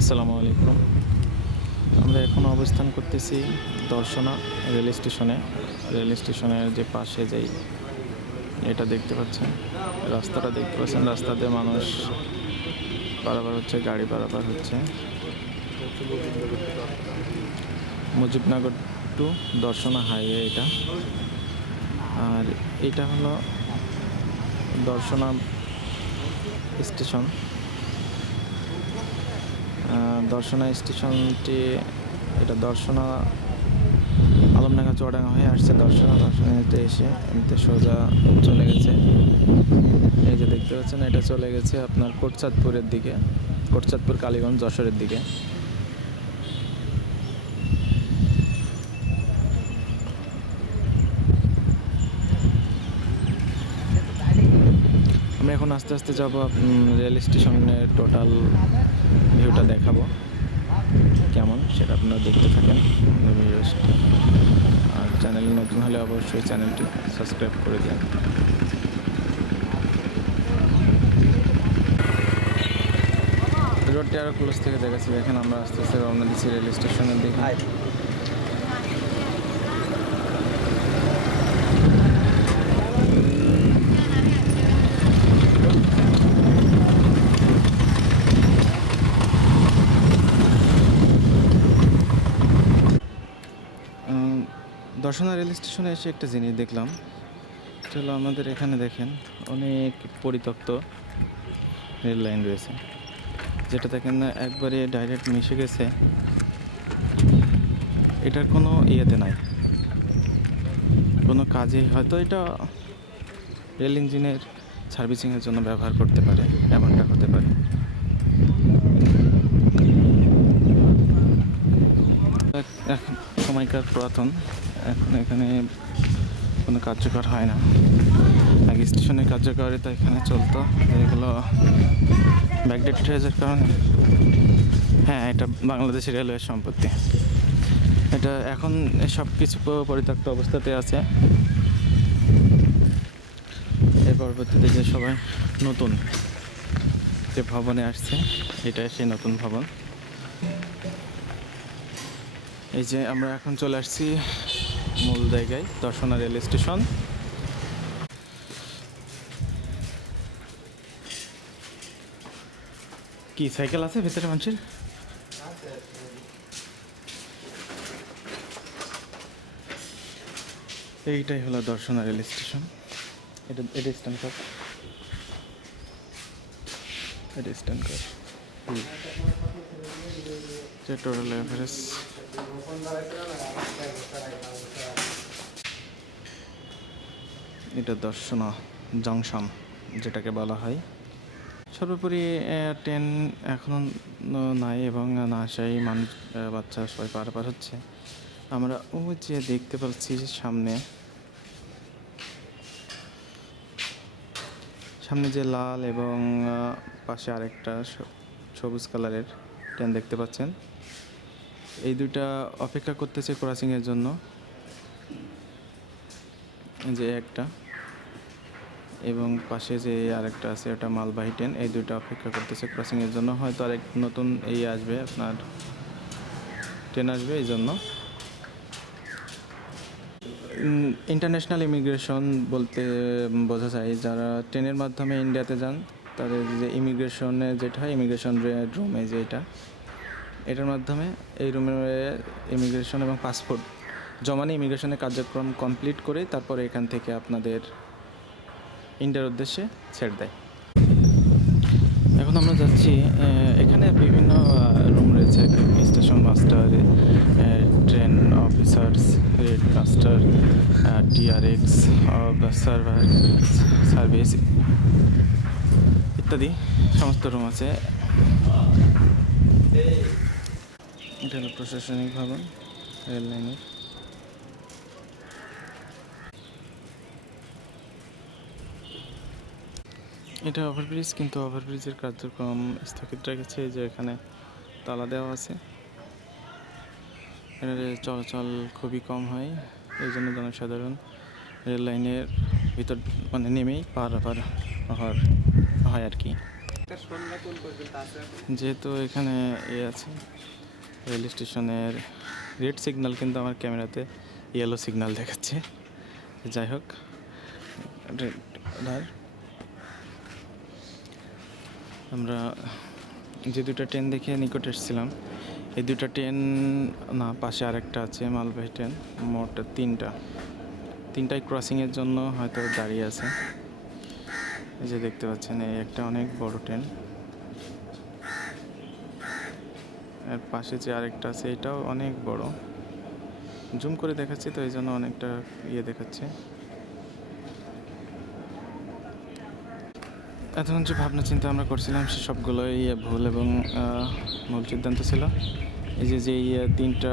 আসসালামু আলাইকুম। আমরা এখন অবস্থান করতেছি দর্শনা রেল স্টেশনে। রেল স্টেশনের যে পাশে যেই এটা দেখতে পাচ্ছেন। রাস্তাটা দেখতে পাচ্ছেন, রাস্তা দিয়ে মানুষ পারাপার হচ্ছে, গাড়ি পারাপার হচ্ছে। মুজিবনগর টু দর্শনা হাইওয়ে এটা। আর এটা হলো দর্শনা স্টেশন। দর্শনা স্টেশনটি, এটা দর্শনা আলমডাঙ্গা চুয়াডাঙ্গা হয়ে আসছে দর্শনা দর্শনাতে এসে এমনিতে সোজা চলে গেছে। এই যে দেখতে পাচ্ছেন, এটা চলে গেছে আপনার কোটচাঁদপুরের দিকে, কোটচাঁদপুর কালীগঞ্জ যশোরের দিকে। আমরা এখন আস্তে আস্তে যাব রেল স্টেশনের টোটাল ভিউটা দেখাবো। কেমন সেটা আপনারা দেখতে থাকেন। আর চ্যানেল নতুন হলে অবশ্যই চ্যানেলটি সাবস্ক্রাইব করে দিন। রোডটি আরও ক্লোজ থেকে দেখাচ্ছি। দেখেন আমরা আস্তে আস্তে রওনা দিচ্ছি রেল স্টেশনের দিকে। দর্শনা রেল স্টেশনে এসে একটা জিনিস দেখলাম। হলো আমাদের এখানে দেখেন, অনেক পরিত্যক্ত রেল লাইন রয়েছে। যেটা দেখেন না, একবারে ডাইরেক্ট মিশে গেছে। এটার কোনো ইয়েতে নাই। কোনো কাজে হয়তো এটা রেল ইঞ্জিনের সার্ভিসিংয়ের জন্য ব্যবহার করতে পারে, এমনটা হতে পারে। এখন সময়কার পুরাতন, এখন এখানে কোনো কার্যকর হয় না। আগে স্টেশনের কার্যকারিতা এখানে চলতো, এগুলো ব্যাকডেট হয়ে কারণে। হ্যাঁ এটা বাংলাদেশের রেলওয়ের সম্পত্তি। এটা এখন সব কিছু পরিত্যক্ত অবস্থাতে আছে। এর পরবর্তীতে যে সবাই নতুন যে ভবনে আসছে, এটা সেই নতুন ভবন। এই যে আমরা এখন চলে আসছি মূল জায়গায় দর্শনা রেল স্টেশন। কি সাইকেল আছে ভেতরে মানুষের? এইটাই হলো দর্শনা রেল স্টেশন। এটা এটা স্ট্যান্ড কর। এটা স্ট্যান্ড কর। টোটাল এভারেজ এটা দর্শনা জংশন, যেটাকে বলা হয়। সর্বোপরি ট্রেন এখন নাই এবং না আসাই মানুষ বাচ্চা সবাই পারাপার হচ্ছে। আমরা ও যে দেখতে পাচ্ছি সামনে সামনে যে লাল এবং পাশে আরেকটা সবুজ কালারের ট্রেন দেখতে পাচ্ছেন। এই দুইটা অপেক্ষা করতেছে ক্রসিংয়ের জন্য। যে একটা এবং পাশে যে আরেকটা আছে, ওটা মালবাহী ট্রেন। এই দুইটা অপেক্ষা করতেছে ক্রসিংয়ের জন্য। হয়তো আরেক নতুন এই আসবে, আপনার ট্রেন আসবে এই জন্য। ইন্টারন্যাশনাল ইমিগ্রেশন বলতে বোঝা যায়, যারা ট্রেনের মাধ্যমে ইন্ডিয়াতে যান, তাদের যে ইমিগ্রেশনে যেটা হয় ইমিগ্রেশন রুমে যে এটা এটার মাধ্যমে এই রুমে ইমিগ্রেশন এবং পাসপোর্ট জমা নিয়ে ইমিগ্রেশনের কার্যক্রম কমপ্লিট করে তারপরে এখান থেকে আপনাদের ইন্ডিয়ার উদ্দেশ্যে ছেড়ে দেয়। এখন আমরা যাচ্ছি এখানে বিভিন্ন রুম রয়েছে। Station master train officers red master TRX server service ইত্যাদি সমস্ত রুম আছে। এটা হলো প্রশাসনিক ভবন রেল লাইনের। এটা ওভারব্রিজ কিন্তু ওভারব্রিজের কার্যক্রম স্থগিত রেখেছে। এই যে এখানে তালা দেওয়া আছে। এটার চলাচল খুবই কম হয়। এই জন্য জনসাধারণ রেল লাইনের ভিতর মানে নেমেই পার পার হওয়ার হয় আর কি। এখন? যেহেতু এখানে এ আছে। রেল স্টেশনের রেড সিগন্যাল কিন্তু আমার ক্যামেরাতে ইয়েলো সিগন্যাল দেখাচ্ছে। যাই হোক আমরা যে দুটো ট্রেন দেখে নিকট এসেছিলাম, এই দুটো ট্রেন না, পাশে আরেকটা আছে, মালবাহী ট্রেন মোট তিনটা। তিনটাই ক্রসিংয়ের জন্য হয়তো দাঁড়িয়ে আছে। এই যে দেখতে পাচ্ছেন, এই একটা অনেক বড় ট্রেন এর পাশে যে আরেকটা আছে, এটাও অনেক বড়। জুম করে দেখাচ্ছি তো, এই জন্য অনেকটা ইয়ে দেখাচ্ছে। এতক্ষণ যে ভাবনা চিন্তা আমরা করছিলাম, সে সবগুলোই ভুল এবং মূল সিদ্ধান্ত ছিল। এই যে যে ইয়ে তিনটা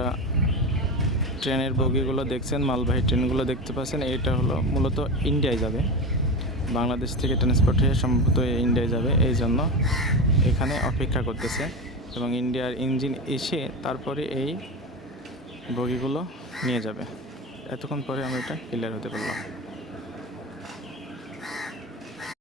ট্রেনের বগিগুলো দেখছেন, মালবাহী ট্রেনগুলো দেখতে পাচ্ছেন, এটা হলো মূলত ইন্ডিয়ায় যাবে। বাংলাদেশ থেকে ট্রান্সপোর্ট হয়ে সম্ভবত ইন্ডিয়ায় যাবে, এই জন্য এখানে অপেক্ষা করতেছে। এবং ইন্ডিয়ার ইঞ্জিন এসে তারপরে এই বগিগুলো নিয়ে যাবে। এতক্ষণ পরে আমি এটা ক্লিয়ার হতে পারলাম।